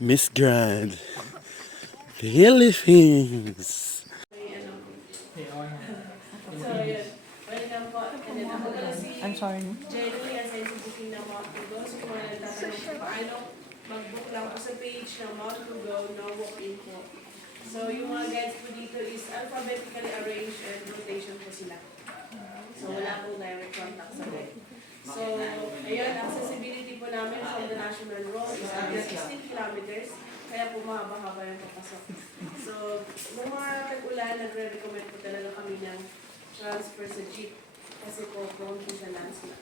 Miss Grand Philippines. I'm sorry. Generally, assign sa booking ng Mount Pugo. So, kung wala nagtatanong kung paano, mag-book lang po sa page ng Mount Pugo, no walk-in po. So, yung mga guides po dito is alphabetically arranged and rotation po sila. So, wala pong direct contact sa guide. So, ayun, accessibility po namin from the National Road is under 16 kilometers. Kaya po mahaba-haba yung papasok. So, nung mga tag-ulan, nagre-recommend po talaga kami ng transfer sa jeep. Kasi po, prone po sa landslide.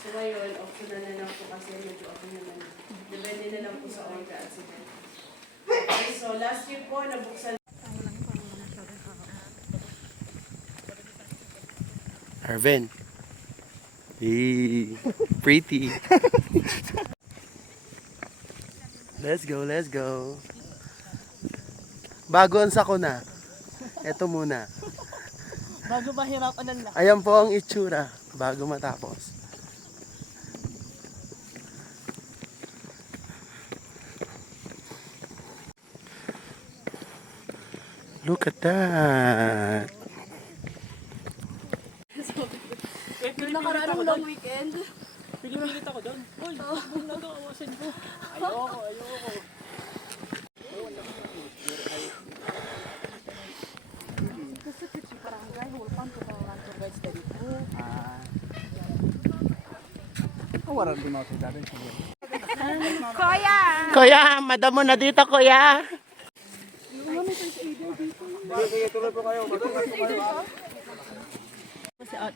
So ngayon, optional na lang po kasi medyo okay naman. Depende na lang po sa oil accident. Okay, so last year po, nabuksan. Arven. Hey, pretty. Let's go, let's go. Bago ang sakuna. Ito muna. Bago mahirapan ang lahat. Ayan po ang itsura bago matapos. Look at that. Yung nakaraan long weekend. Pinipilit ako doon. Uy, huwag na doon. Awasin ko. Ayoko. Kuya, madam mo na dito, kuya.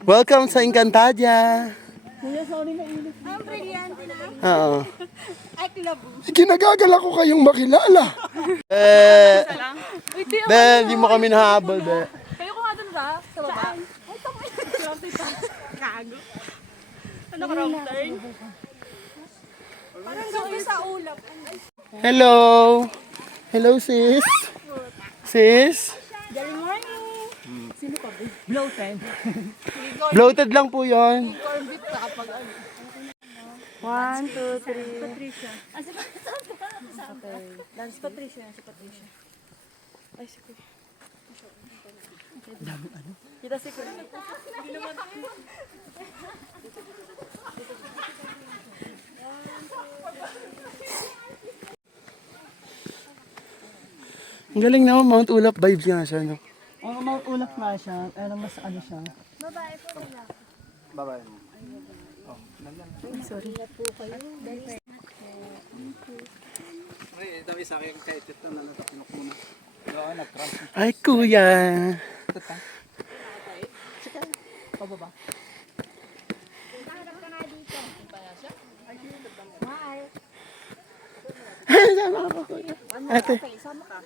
Welcome sa Encantadia. Ang brilyante na. Oo. Ay, klabo. Kinagagala ko kayong makilala. Di mo kami nahabol, be. Kayo ko nga doon ba? Sa baba? Ay, tamay. Kago. Ano ka wrong turn? Parang gabi sa ulap. Hello. Hello, sis. Sis. Good morning. Sino ka ba? Bloated. Bloated lang po yon. Corn beef ka kapag ano. 1, 2, 3. Patricia. Si Patricia. Si Patricia. Ay, si Kuya. Dami ano? Kita si Kuya. Hindi naman. Ang galing naman, Mount Ulap vibes nga siya, no? Ang Mount Ulap nga siya, pero mas ano siya. Babae po nila. Babae. Sorry. Po kayo. Ay, dami sa akin kahit ito na natakinok muna. Oo, nag-transfer. Ay, kuya. Pababa. Harap ka nga dito. Mahal. Sama ako, kuya. Ate. Okay, sama ka.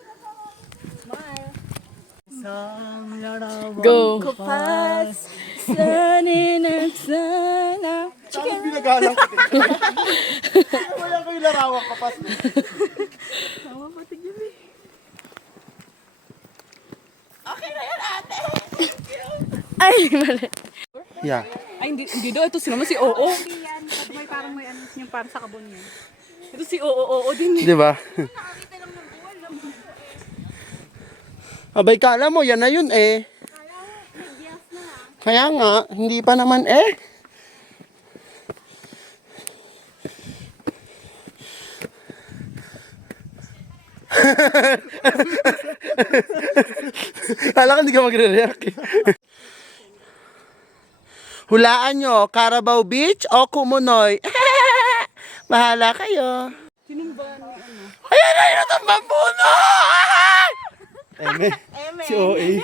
Mahal. Isang larawan Go. kupas, sanin at sana. Saan pinagalang ko din? Wala ko yung larawang kapas. Tama pa tigil eh. Ay, mali. Yeah. Ay, hindi daw. Ito sino si Oo. Yan, may parang may ano yung parang sa kabon yan. Ito si Oo din. Di ba? Abay, kala mo, yan na yun eh. Kaya nga, hindi pa naman eh. Kala ko hindi ka magre-react eh. Hulaan nyo, Carabao Beach o Kumunoy? Bahala kayo. Sinumba ni ano? Ayan na yun ang bambuno! Eme. Si OA.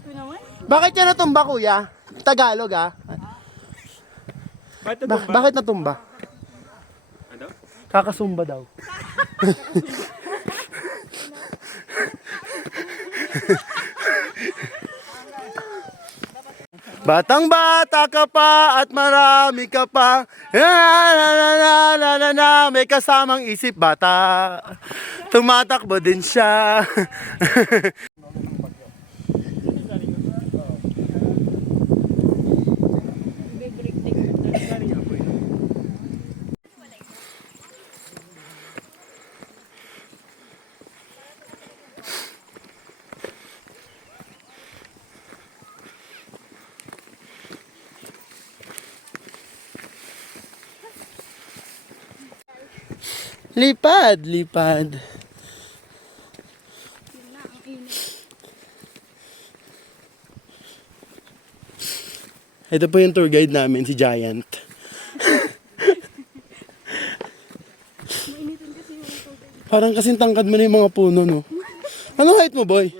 Ito naman. Bakit yan natumba, kuya? Tagalog, ah. Bakit natumba? Ano? Kakasumba daw. Batang bata ka pa at marami ka pa. May kasamang isip bata. Tumatakbo din siya. Lipad, lipad. Yun na, ang init. Ito po yung tour guide namin, si Giant. Mainitin kasi yung tubig. Parang kasing tangkad mo na yung mga puno, no? Anong height mo, boy?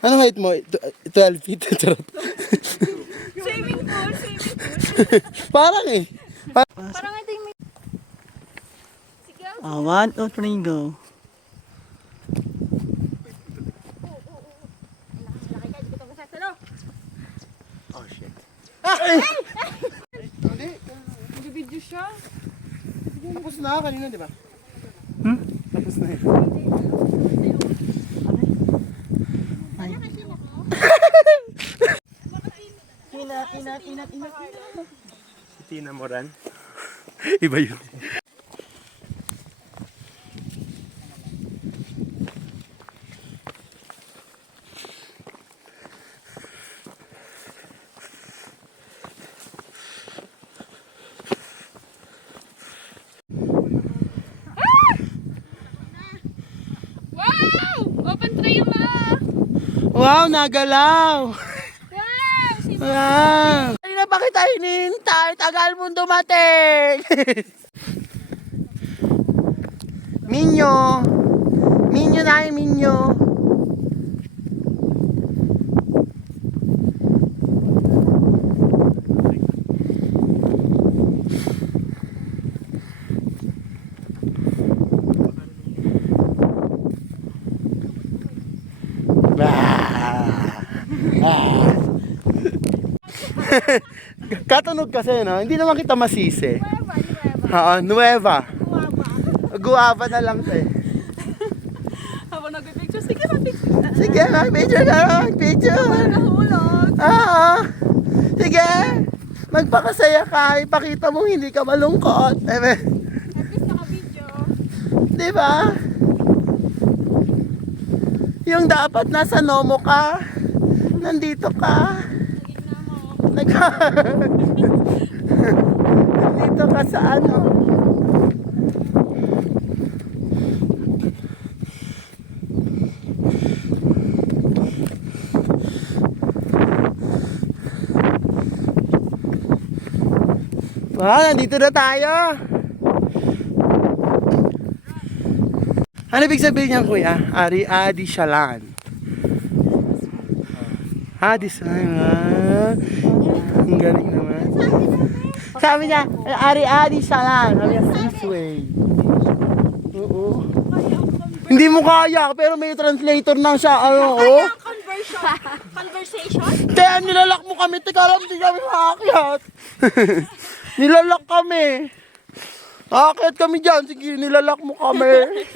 Anong height mo? 12 feet. Charot. Swimming pool, swimming pool. Parang eh. Parang ito yung may... Sige, 1, 2, 3, go. laki ka, dito ka masasalo. Oh, shit. Nag-video siya. Tapos na kanina, di ba? Tapos na eh. Inat. Tina Moran. Iba yun. Wow! Open tray mo! Wow, nagalaw! Wow! Wow! Kanina pa kita hinihintay, tagal mong dumating! Minyo! Minyo na yung Minyo! Katunog kasi, no? Hindi naman kita masisi. Nueva. Guava na lang, te. Habang nag-picture, sige mag-picture. Sige, mag-picture ka, mag-picture. Nahulog. Oo. Sige. Magpakasaya ka. Ipakita mo hindi ka malungkot. At least naka-video. Di ba? Yung dapat nasa Nomo ka. Nandito ka. Nandito ka sa ano? Nandito na tayo. Ano ibig sabihin niyan, kuya? Ari-adi Shalan. Adi Shalan. Ang galing naman. Sabi niya, Ari-adi Shalan. Sabi niya, this way. Oo. Hindi mo kaya, pero may translator na siya. Ano, oh? Conversation? Kaya nilalak mo kami. Teka lang, hindi kami makakyat. Nilalak kami. Aakyat kami dyan. Sige, nilalak mo kami.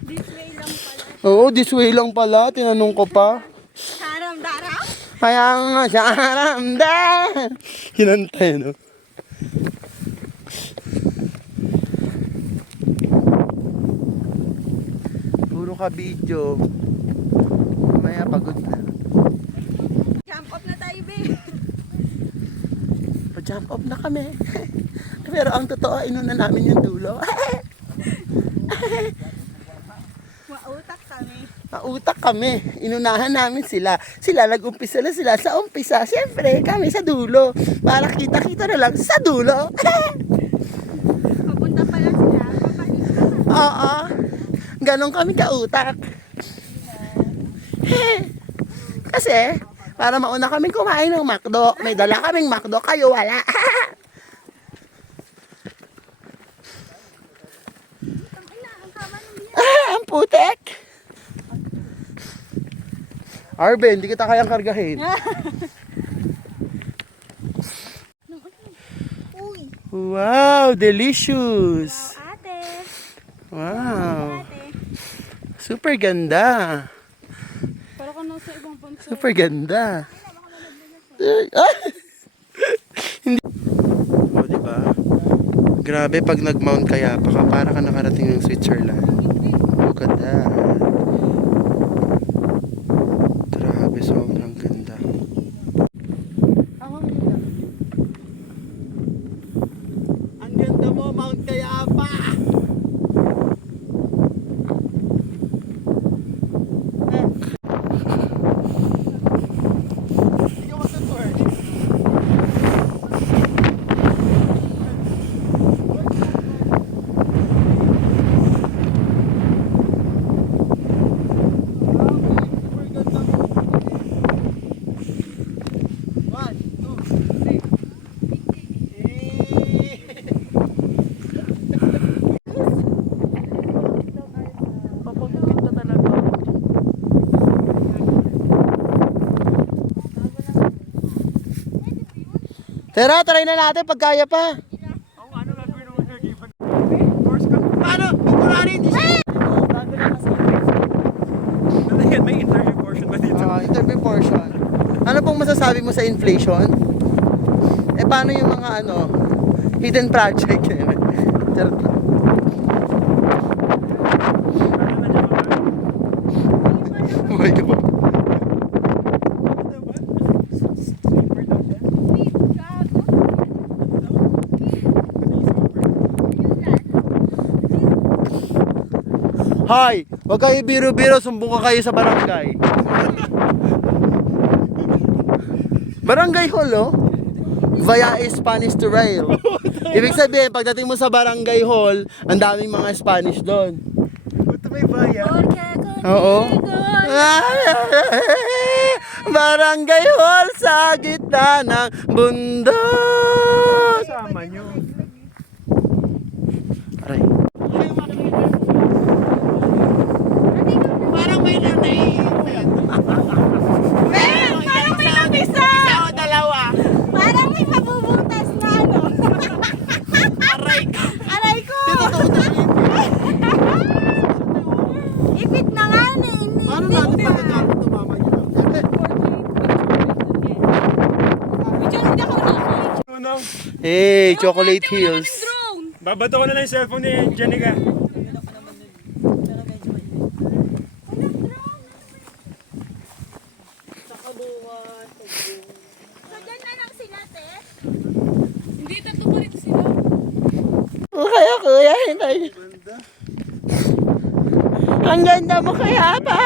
This way lang pala. Oo, this way lang pala. Tinanong ko pa. Haram-daram? Kaya nga siya aramdan. Kinantay, no? Puro ka video. Mamaya pagod na. Jump up na tayo, be. Pa-jump off na kami. Pero ang totoo, inuna namin yung dulo. Mautak kami. Mautak kami. Inunahan namin sila. Sila nag-umpisa na sila sa umpisa. Siyempre, kami sa dulo. Para kita-kita na lang sa dulo. Papunta pa lang sila. Papalis na. Oo. Ganon kami kautak. Kasi, para mauna kami kumain ng McDo. May dala kaming McDo, kayo wala. Ang putek. Arben, hindi kita kayang kargahin. Uy, Wow, delicious. ate. Wow. Ate. Super ganda. Para ka nasa ibang bansa. Super ganda. Ah! Hindi. O, diba? Grabe pag nag-mount kaya baka para ka nakarating ng Switzerland. Look at that. Grabe, sobrang ganda. Ang ganda mo, Mount Tara, try na natin pag kaya pa. Ano gagawin mo sa given? Paano? Kunwari, hindi siya. May interview portion ba dito? Interview portion. Ano pong masasabi mo sa inflation? Eh, paano yung mga hidden project? Charot lang. Buhay ka ba? Hoy! Huwag kayo biro-biro, sumbong ka kayo sa barangay. Barangay Hall, oh. Via Spanish to Rail. Ibig sabihin, pagdating mo sa Barangay Hall, ang daming mga Spanish doon. Ito may baya. Oo. Barangay Hall sa gitna ng bundok. Sama nyo. Aray. Parang may Parang may nabisa! isa o dalawa. Parang may mabubutas na ano. Aray ka. Aray ko! Ipit na nga na. Paano natin pagkakaroon tumama niyo? Unang, Hey, Chocolate Hills. babato ko na lang yung cellphone ni Jenica. So dyan na lang sila, te. Kaya kuya, hinay. Ang ganda mo kaya pa.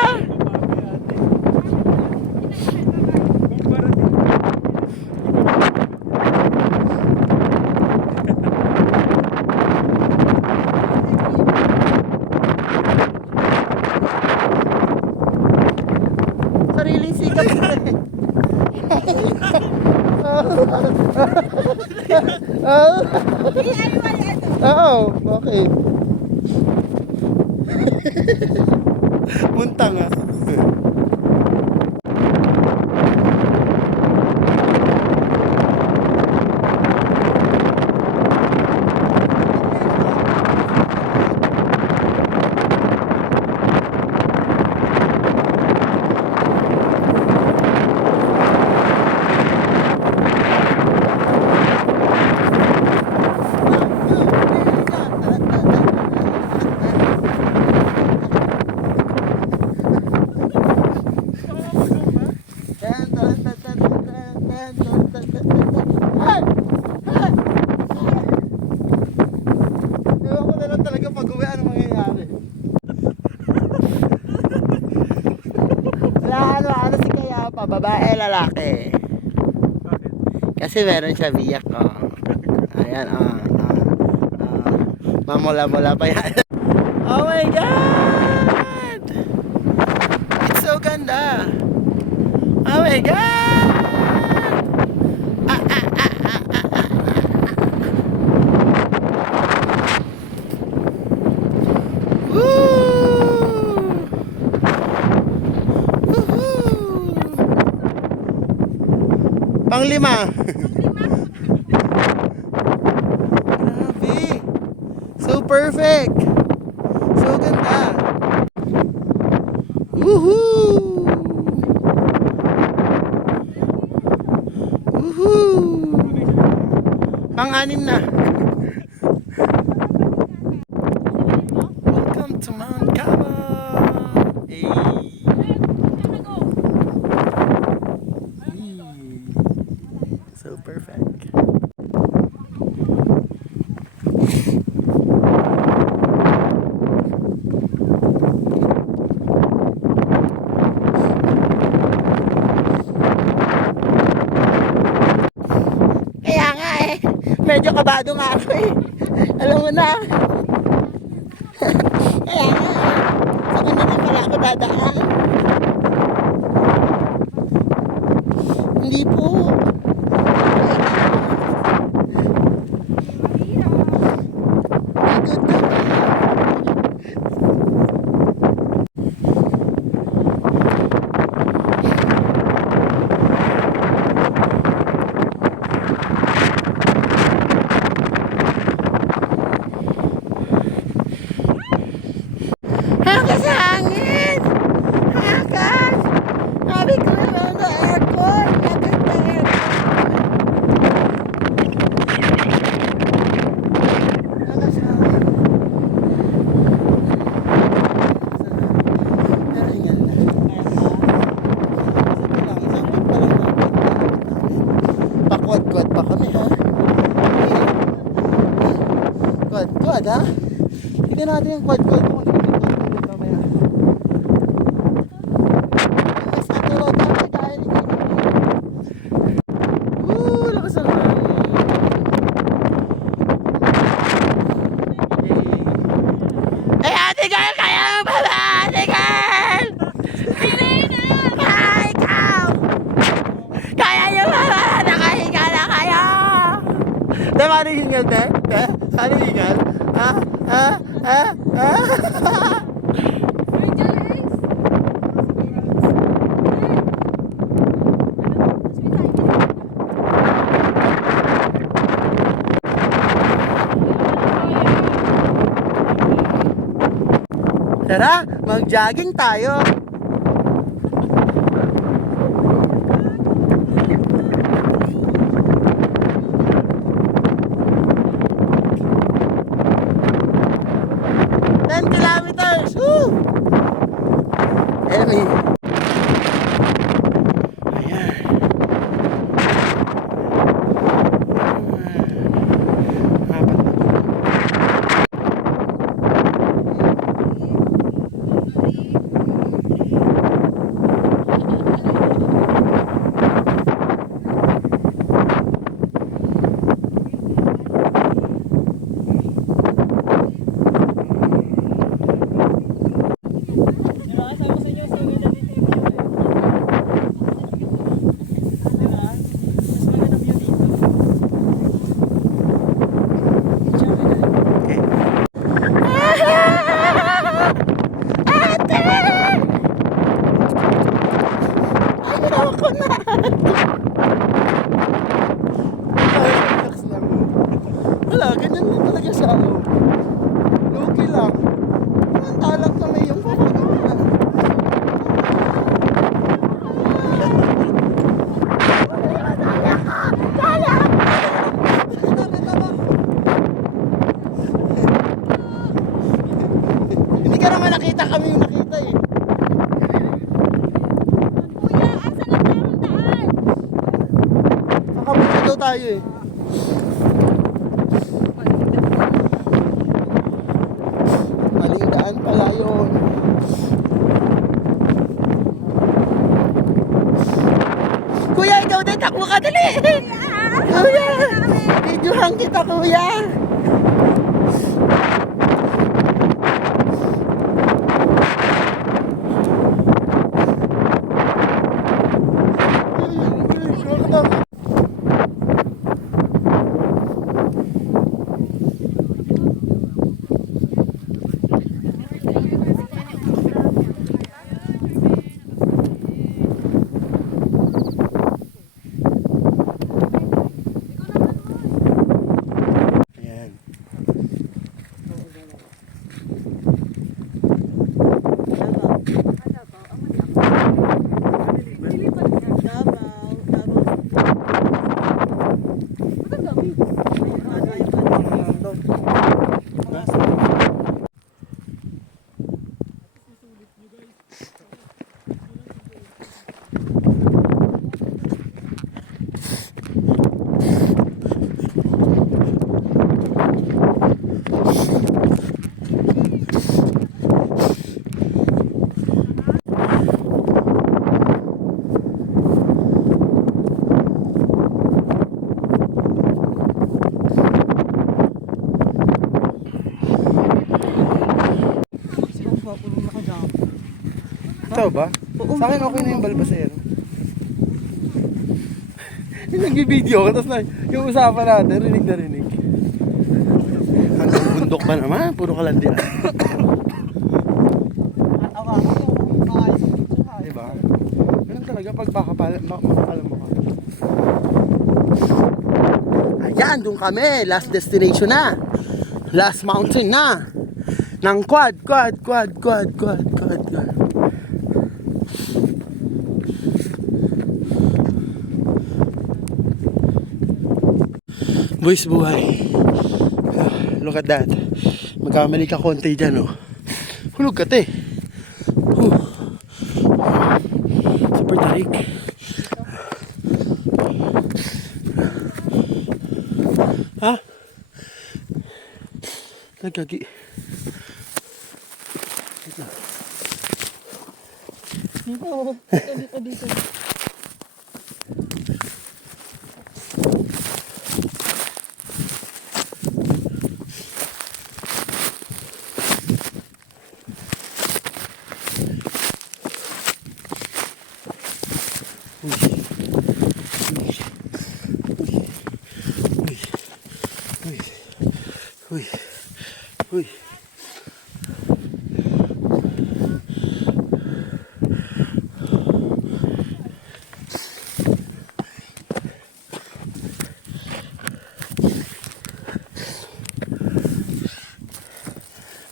Sariling sikap ko eh. Oo, okay. Munta nga. Ewan ko na lang talaga pag-uwi ano mangyayari. Ano si Kaya pa, babae, lalaki. Kasi meron siya biyak, oh. Ayan, mamula-mula pa yan. Oh my God! It's so ganda! Oh my God! Woo! Woohoo! Panglima! Grabe! So perfect! So ganda! Woohoo! Woohoo! Pang-anim na. Welcome to Mount Cabo! Hey! So perfect. Kaya nga eh, medyo kabado nga ako eh. Alam mo na. Kaya nga eh, sa kanya na pala ako dadaan. Hindi po. Good ka ba? quad ha. Tignan natin yung quad ko. Kung ano yung quad mamaya. Sa ating road natin tayo rin yun. Woo! Lakas ang hangin. Hey, ate girl! Kaya mo ba ba? Ate girl! Hi, ikaw! Kaya nyo ba ba? Nakahinga na kayo! Diba ano yung hingal, te? Te? Ano yung hingal? Ha? Ha? Ha? Ha? Tara, mag-jogging tayo. Kilometers! Woo! Emmy. Ayan. Apat na po. Wala, ganyan lang talaga siya. Okay lang. Ang talak kami yung papagawa. Hindi ka naman nakita, kami yung nakita eh. Kuya, asan ang tamang daan? Nakapunta daw tayo eh. Maling daan pala yun. Kuya, ikaw din, takbo ka dali! Kuya! Videohan kita, kuya! Ayan. Ito ba? Sa akin okay na yung balbasero. Yung nag-video ko, tapos na yung usapan natin, rinig na rinig. Hanggang bundok pa naman, puro kalandian. Diba? Ganun talaga pag makapalam mo ka. Ayan, doon kami. Last destination na. Last mountain na. Ng quad. Boys, buhay. Look at that. Magkamali ka konti dyan, oh. Hulog ka, te. Super tarik. Ha? Nagkagi. Dito. Uy. Uy.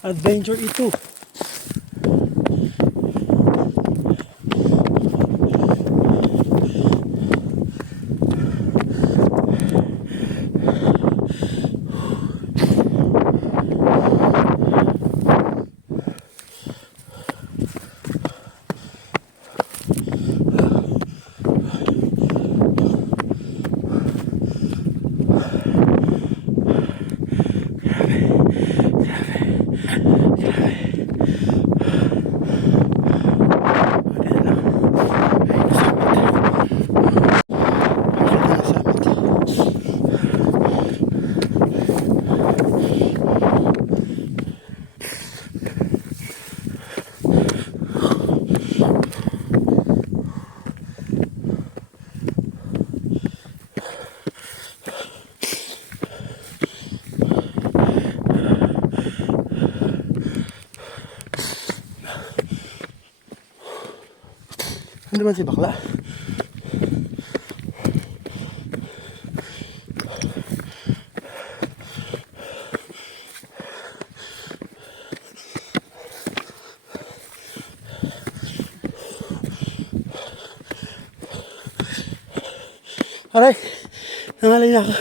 Adventure ito. Ano naman si bakla? Aray! Nangalay na ako.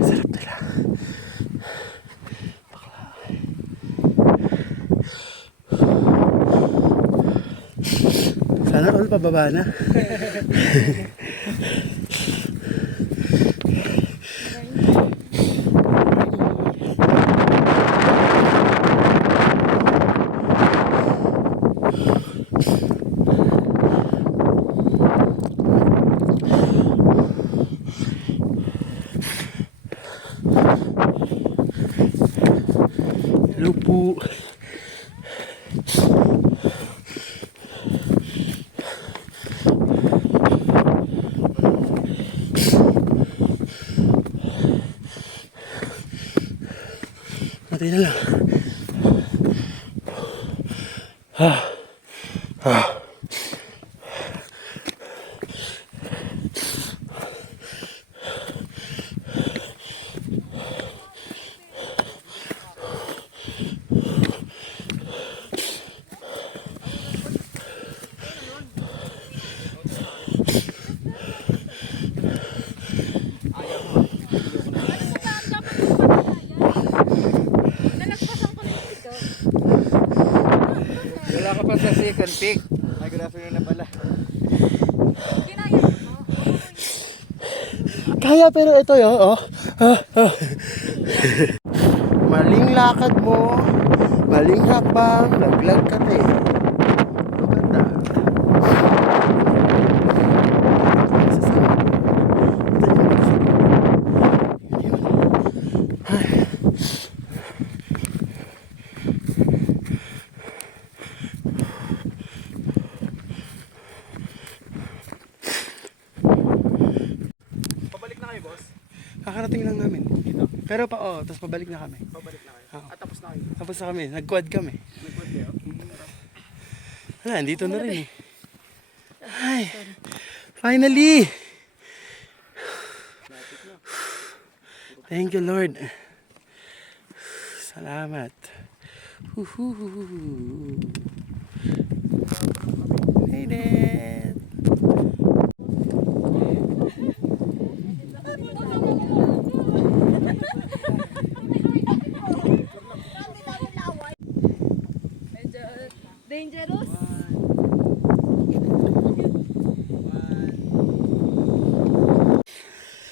Sarap nila. Sana all pababa na. Hello po. Matay na lang. Wala ka pa sa second pick. Ay, good afternoon na pala. Kaya pero ito yo, oh. Maling lakad mo, maling hakbang, laglag ka te. Maganda. Pabalik na kayo, boss? Kakarating lang namin. Dito. Pero tapos pabalik na kami. Pabalik na kayo. Oo. At tapos na kayo. Tapos na kami, nag-quad kami. Nag-quad kayo? Wala, dito na rin eh. Ay, finally! Thank you, Lord. Salamat. Huhuhuhu. Made it. Dangerous.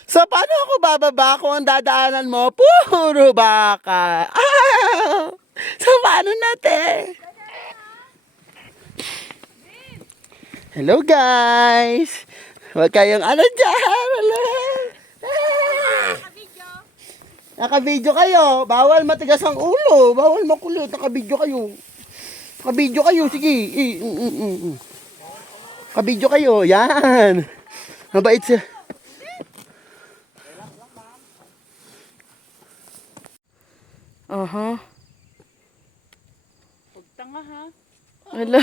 So, paano ako bababa kung ang dadaanan mo? Puro baka. Ah! So, paano natin? Hello, guys. Huwag kayong ano dyan. Hello. Naka-video kayo. Bawal matigas ang ulo. Bawal makulot. Naka-video kayo. Naka-video kayo. Sige. Naka-video kayo. Yan. Mabait siya. Aha. Huwag tanga ha. Hello.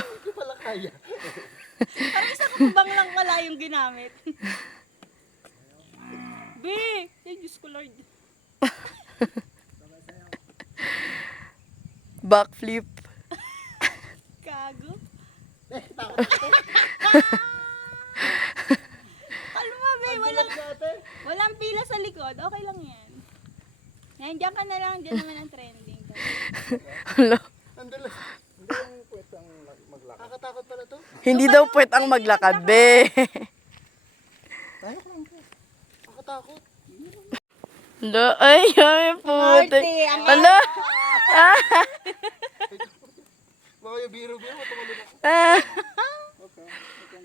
Parang isang kumbang lang wala yung ginamit. Be! Ay, Diyos ko Lord. Backflip. Gago. Kalma, be. Walang pila sa likod. Okay lang yan. Yan, dyan ka na lang. Dyan naman ang trending. Hello. Nakakatakot pala to. Hindi daw puwet ang maglakad, be. Tayo ko lang po. Nakakatakot. Hello. Ay, puti. Hello. Baka yung biro-biro, tumalun ako.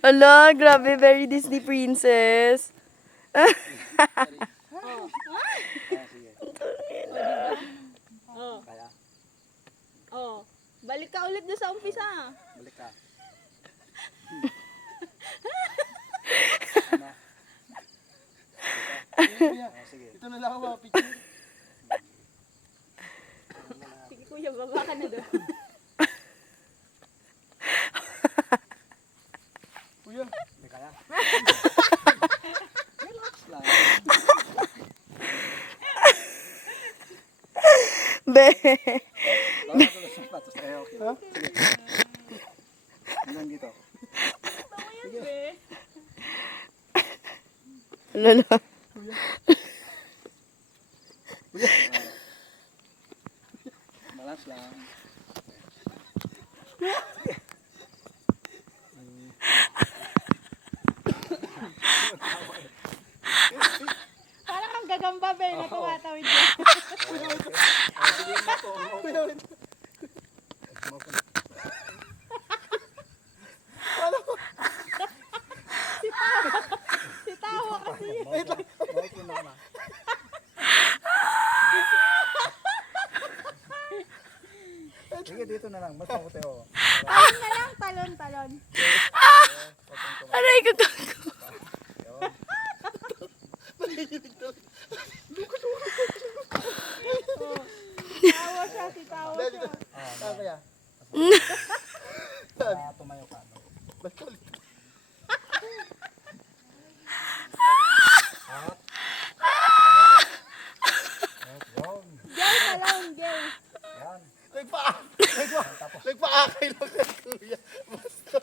Hello, grabe. Very Disney princess. Oh. Balik ka ulit doon sa umpisa. Balik ka. Sige. Ito na lang ako, picture. Sige kuya, baba ka na doon. Kuya. Hindi kaya. Relax lang. Be. Patos tayo, okay. Ha? Sige. Hanggang dito. Hello. Balance lang. Parang ang gagamba, be, na tumatawid doon. Sige mo to. Kuya, wait. Si Tawa kasi. Wait lang. Wait lang na. Sige, dito na lang. Mas mabuti ako. Talon na lang, talon. Aray ko gago. Tawa siya, si Tawa siya. Ah, kaya. Tumayo ka. Ba't ka ulit? Gay, talon, gay. Yan. Nagpa-akay lang kay kuya. Basta.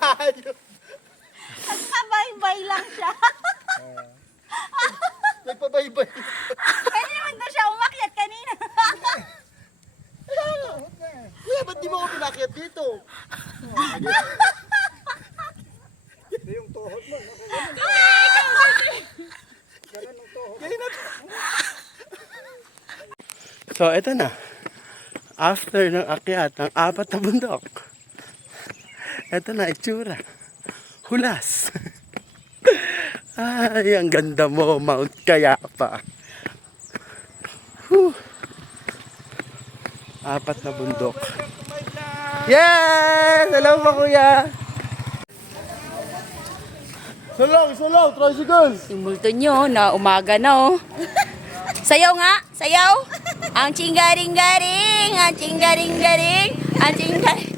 Ayos. Nagkabay-bay lang siya. Nagpabaybay. Pwede naman doon siya umakyat kanina. Kuya, ba't di mo ako pinakyat dito? Ito yung tuhod mo. Ganun ang tuhod. So, eto na. After ng akyat ng 4 na bundok, eto na itsura. Hulas. Ay, ang ganda mo, Mount Kayapa. Whew. 4 na bundok. Yes! Hello po, kuya. Salaw, tricycle. Yung multo nyo na umaga na oh. Sayaw nga, sayaw. Ang chinggaring-garing, ang chinggaring-garing, ang chinggaring.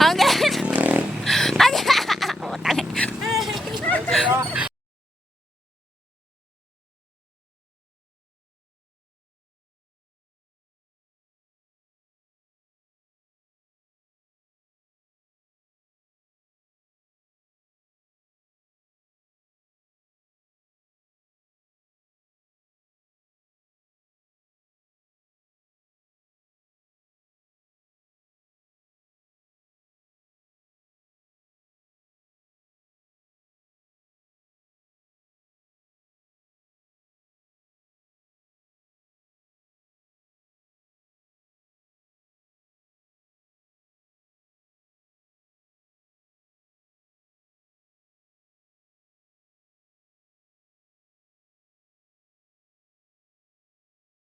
Ang galing.